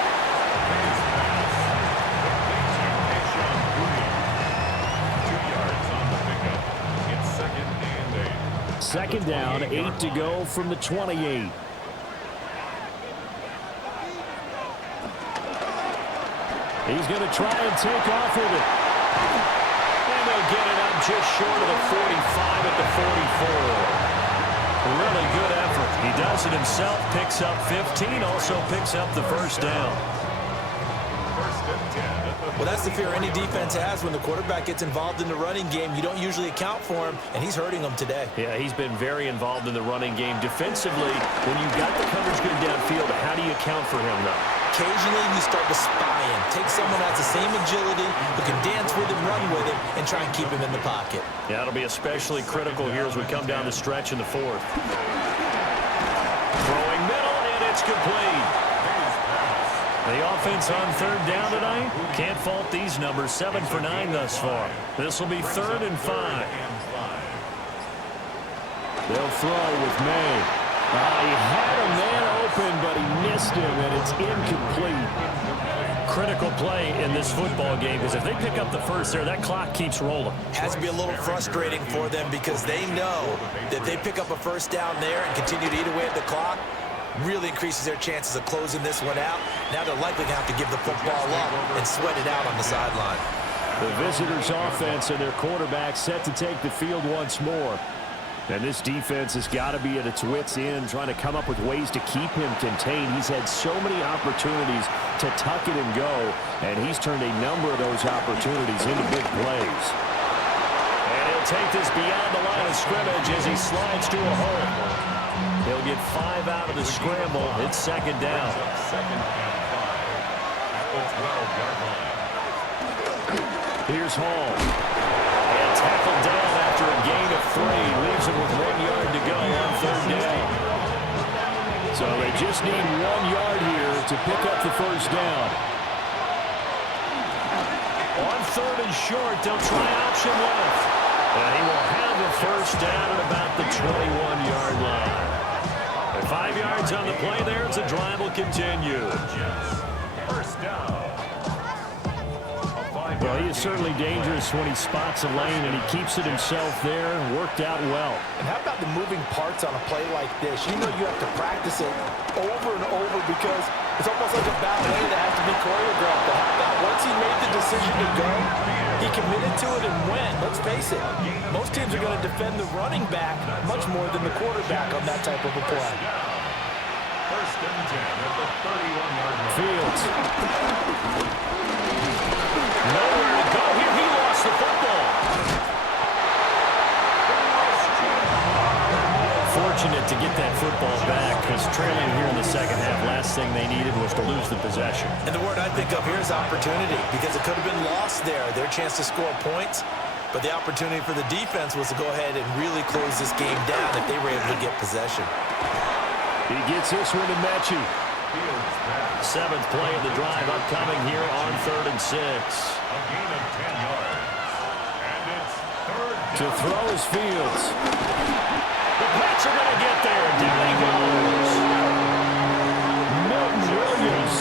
second down, 8 to go from the 28. He's going to try and take off with it. And they'll get it up just short of the 45 at the 44. Really good effort. He does it himself, picks up 15, also picks up the first down. Well, that's the fear any defense has when the quarterback gets involved in the running game. You don't usually account for him, and he's hurting them today. Yeah, he's been very involved in the running game. Defensively, when you've got the coverage good downfield, how do you account for him, though? Occasionally, you start to spy him. Take someone that has the same agility, who can dance with him, run with him, and try and keep him in the pocket. Yeah, it'll be especially critical here as we come down the stretch in the fourth. Throwing middle, and it's complete. The offense on third down tonight, can't fault these numbers. 7 for 9 thus far. This will be 3rd and 5. They'll throw with May. He had him man open, but he missed him, and it's incomplete. Critical play in this football game, because if they pick up the first there, that clock keeps rolling. Has to be a little frustrating for them because they know that if they pick up a first down there and continue to eat away at the clock, really increases their chances of closing this one out. Now they're likely going to have to give the football up and sweat it out on the sideline. The visitors' offense and their quarterback set to take the field once more. And this defense has got to be at its wits' end, trying to come up with ways to keep him contained. He's had so many opportunities to tuck it and go, and he's turned a number of those opportunities into big plays. And he'll take this beyond the line of scrimmage as he slides to a hole. He'll get 5 out of the scramble. It's second down. Here's Hall. And tackled down after a gain of 3. Leaves him with 1 yard to go on third down. So they just need 1 yard here to pick up the first down. On third and short, they'll try option left. And he will have the first down at about the 21-yard line. 5 yards on the play there as the drive will continue. First down. Well, he is certainly dangerous when he spots a lane, and he keeps it himself there. Worked out well. And how about the moving parts on a play like this? You know you have to practice it over and over because it's almost like a ballet that has to be choreographed. But how about once he made the decision to go, he committed to it and went. Let's face it, most teams are going to defend the running back much more than the quarterback on that type of a play. First and 10 at the 31-yard line. Fields. Nowhere to go here. He lost the football. Fortunate to get that football back because trailing here in the second half, last thing they needed was to lose the possession. And the word I think of here is opportunity because it could have been lost there. Their chance to score points, but the opportunity for the defense was to go ahead and really close this game down if they were able to get possession. He gets this one to Mechie. 7th play of the drive upcoming here on 3rd and 6. A gain of 10 yards. And it's third down. To throw is Fields. The Pats are going to get there. Down he goes. Milton Williams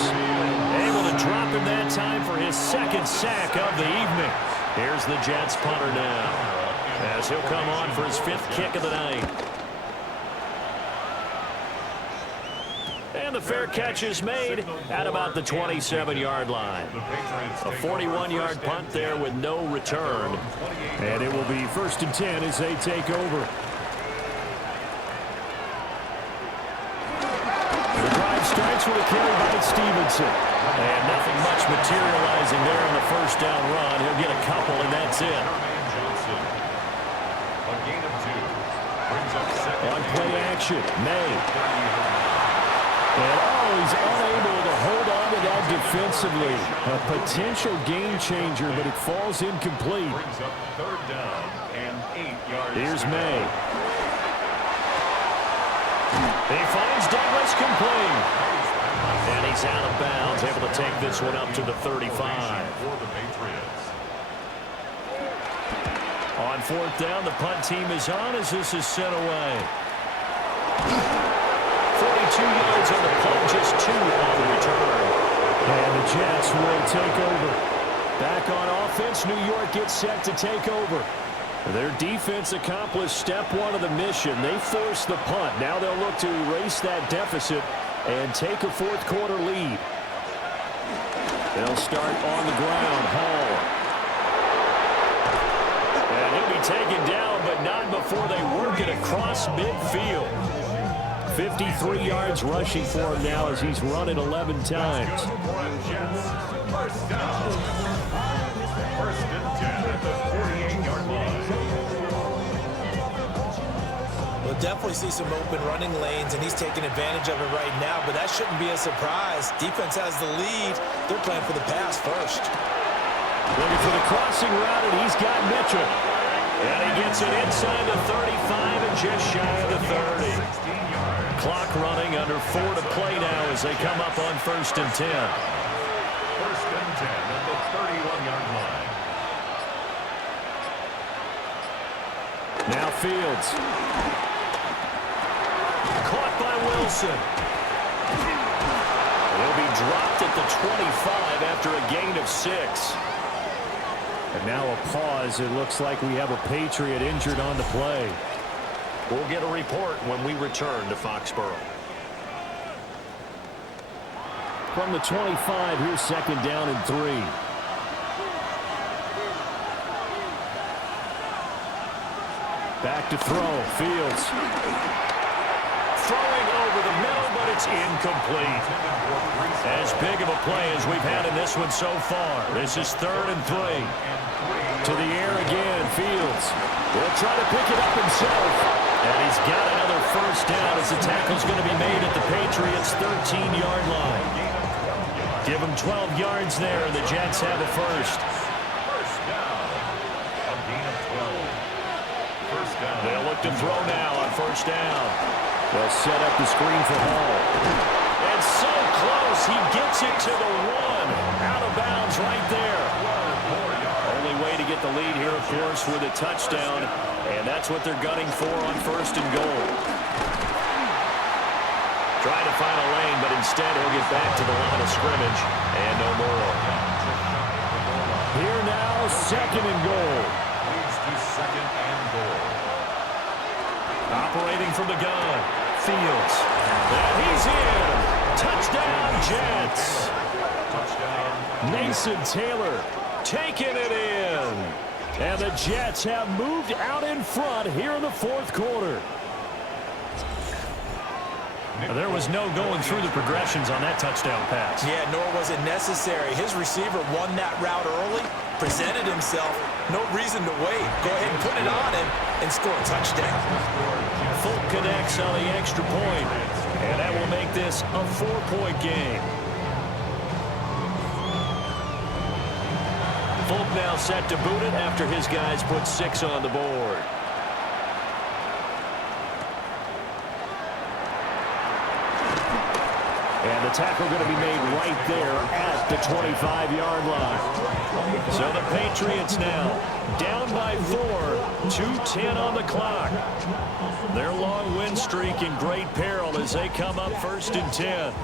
able to drop him that time for his 2nd sack of the evening. Here's the Jets punter now as he'll come on for his 5th kick of the night. And the fair catch is made at about the 27-yard line. A 41-yard punt there with no return. And it will be 1st and 10 as they take over. The drive starts with a carry by Stevenson. And nothing much materializing there on the first down run. He'll get a couple, and that's it. A gain of 2. Brings up second. On play action, May. And he's unable to hold on to that defensively. A potential game changer, but it falls incomplete. Brings up third down and 8 yards. Here's May. He finds Douglas complete. And he's out of bounds, able to take this one up to the 35. For the Patriots. On 4th down, the punt team is on as this is sent away. 42 yards on the punt, just 2 on the return. And the Jets will take over. Back on offense, New York gets set to take over. Their defense accomplished step one of the mission. They forced the punt. Now they'll look to erase that deficit and take a fourth quarter lead. They'll start on the ground. Hall. And he'll be taken down, but not before they work it across midfield. 53 yards rushing for him now as he's run it 11 times. First down. First and 10 at the 48-yard line. We'll definitely see some open running lanes, and he's taking advantage of it right now, but that shouldn't be a surprise. Defense has the lead. They're playing for the pass first. Looking for the crossing route, and he's got Mitchell. And he gets it inside the 35 and just shy of the 30. Clock running, under 4 to play now as they come up on first and 10. First and 10 at the 31-yard line. Now Fields. Caught by Wilson. He'll be dropped at the 25 after a gain of 6. And now a pause. It looks like we have a Patriot injured on the play. We'll get a report when we return to Foxborough. From the 25, here's second down and 3. Back to throw. Fields. Throwing over the middle, but it's incomplete. As big of a play as we've had in this one so far. This is third and 3. To the air again. Fields will try to pick it up himself. And he's got another first down as the tackle's going to be made at the Patriots' 13-yard line. Give him 12 yards there, and the Jets have a first. First down. A gain of 12. First down. They'll look to throw now on first down. They'll set up the screen for Hall. And so close, he gets it to the 1. Out of bounds right there. Only way to get the lead here, of course, with a touchdown. And that's what they're gunning for on first and goal. Trying to find a lane, but instead he'll get back to the line of scrimmage. And no more. Here now, second and goal. Leads to second and goal. Operating from the gun. Fields. And he's in. Touchdown, Jets. Touchdown. Mason Taylor taking it in. And the Jets have moved out in front here in the fourth quarter. There was no going through the progressions on that touchdown pass. Yeah, nor was it necessary. His receiver won that route early, presented himself. No reason to wait. Go ahead and put it on him and score a touchdown. Folk connects on the extra point. And that will make this a 4-point game. Folk now set to boot it after his guys put 6 on the board. And the tackle going to be made right there at the 25-yard line. So the Patriots now down by 4, 2:10 on the clock. Their long win streak in great peril as they come up first and 10.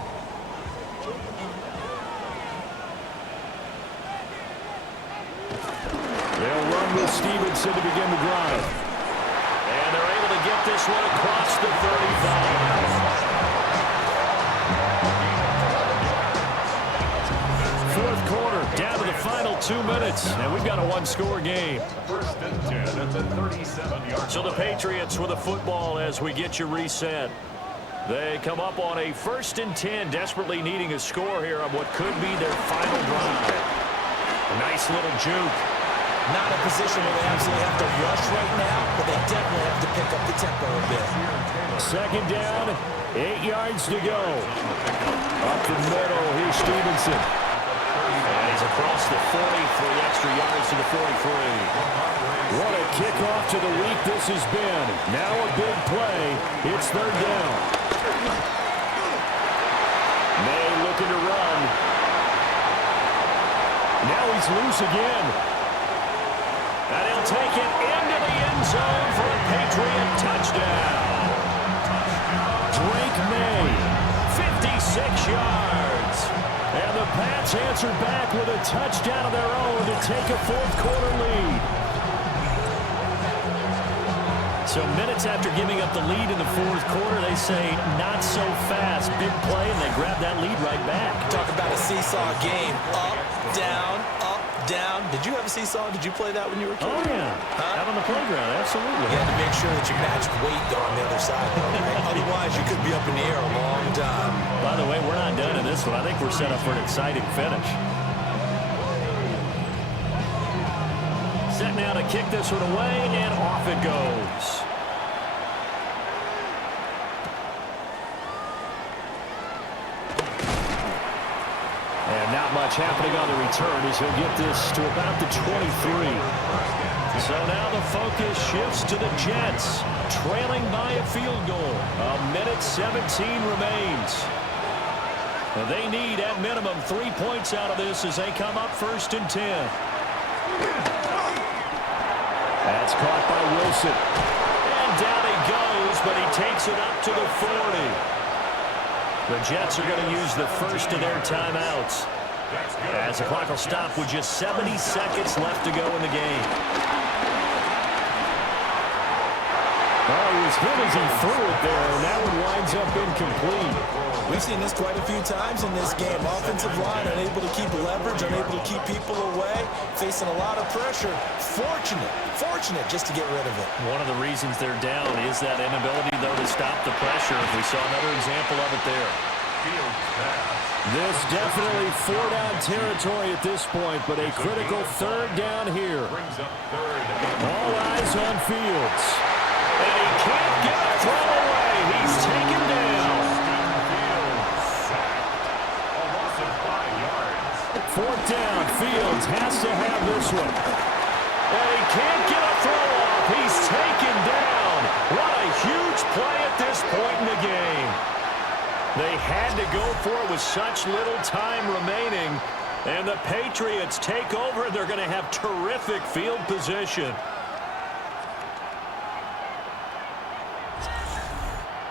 They'll run with Stevenson to begin the drive. And they're able to get this one across the 35. Fourth quarter, down to the final 2 minutes, and we've got a one-score game. First and 10 at the 37-yard. So the Patriots with the football as we get you reset. They come up on a first and 10, desperately needing a score here on what could be their final drive. A nice little juke. Not a position where they absolutely have to rush right now, but they definitely have to pick up the tempo a bit. Second down, 8 yards to go. Up the middle, here's Stevenson. And he's across the 40 for the extra yards to the 43. What a kickoff to the week this has been. Now a big play. It's third down. May looking to run. Now he's loose again. And he'll take it into the end zone for a Patriot touchdown. Drake May, 56 yards. And the Pats answer back with a touchdown of their own to take a fourth quarter lead. So minutes after giving up the lead in the fourth quarter, they say not so fast. Big play, and they grab that lead right back. Talk about a seesaw game. Up, down, up, down. Did you have a seesaw? Did you play that when you were a kid? Oh, yeah. Out on the playground, absolutely. You had to make sure that you matched weight, though, on the other side, though, right? Otherwise, you could be up in the air a long time. By the way, we're not done in this one. I think we're set up for an exciting finish. Set now to kick this one away, and off it goes. And not much happening on the return as he'll get this to about the 23. So now the focus shifts to the Jets, trailing by a field goal. A minute 17 remains. They need, at minimum, 3 points out of this as they come up 1st and 10. That's caught by Wilson. And down he goes, but he takes it up to the 40. The Jets are going to use the first of their timeouts, as the clock will stop with just 70 seconds left to go in the game. Oh, he was hit as he threw it there, and that one winds up incomplete. We've seen this quite a few times in this game. Offensive line unable to keep leverage, unable to keep people away, facing a lot of pressure. Fortunate just to get rid of it. One of the reasons they're down is that inability, though, to stop the pressure. We saw another example of it there. This definitely 4-down territory at this point, but a critical 3rd down here. All eyes on Fields. And he can't get a throw away. He's taken down. 4th down. Fields has to have this one. And he can't get a throw off. He's taken down. What a huge play at this point in the game. They had to go for it with such little time remaining. And the Patriots take over. They're going to have terrific field position.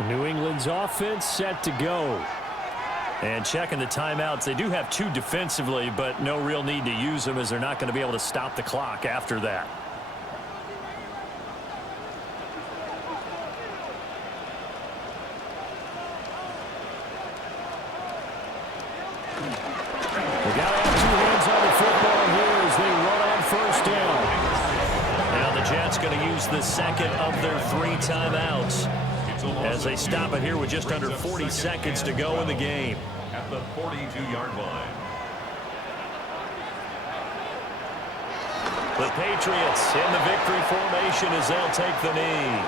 New England's offense set to go. And checking the timeouts, they do have 2 defensively, but no real need to use them as they're not going to be able to stop the clock after that. They got to have 2 hands on the football here as they run on 1st down. Now the Jets going to use the 2nd of their 3 timeouts as they stop it here with just under 40 seconds to go in the game. At the 42-yard line. The Patriots in the victory formation as they'll take the knee.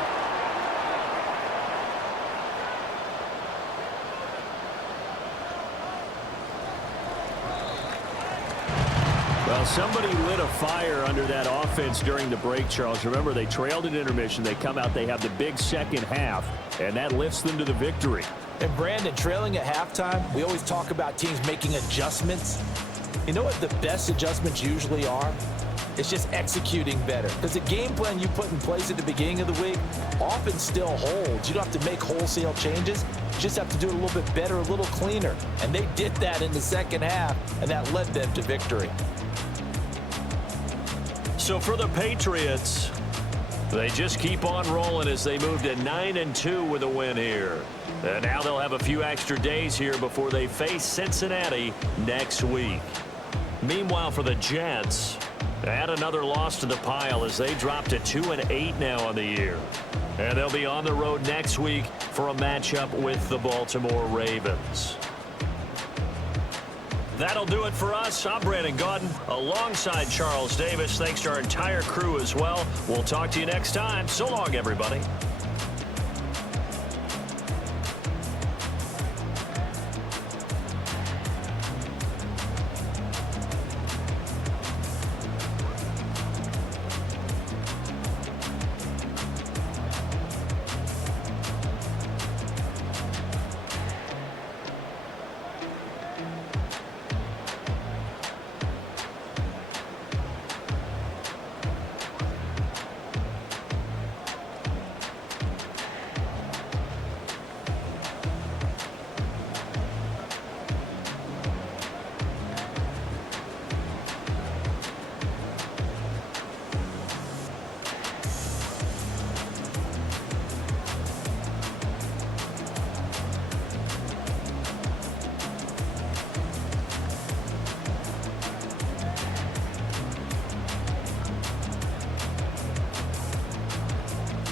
Well, somebody lit a fire under that offense during the break, Charles. Remember, they trailed at intermission. They come out, they have the big second half, and that lifts them to the victory. And Brandon, trailing at halftime, we always talk about teams making adjustments. You know what the best adjustments usually are? It's just executing better. Because the game plan you put in place at the beginning of the week often still holds. You don't have to make wholesale changes. You just have to do it a little bit better, a little cleaner. And they did that in the second half, and that led them to victory. So for the Patriots, they just keep on rolling as they move to 9-2 with a win here. And now they'll have a few extra days here before they face Cincinnati next week. Meanwhile, for the Jets, add another loss to the pile as they drop to 2-8 now on the year. And they'll be on the road next week for a matchup with the Baltimore Ravens. That'll do it for us. I'm Brandon Gaudin alongside Charles Davis. Thanks to our entire crew as well. We'll talk to you next time. So long, everybody.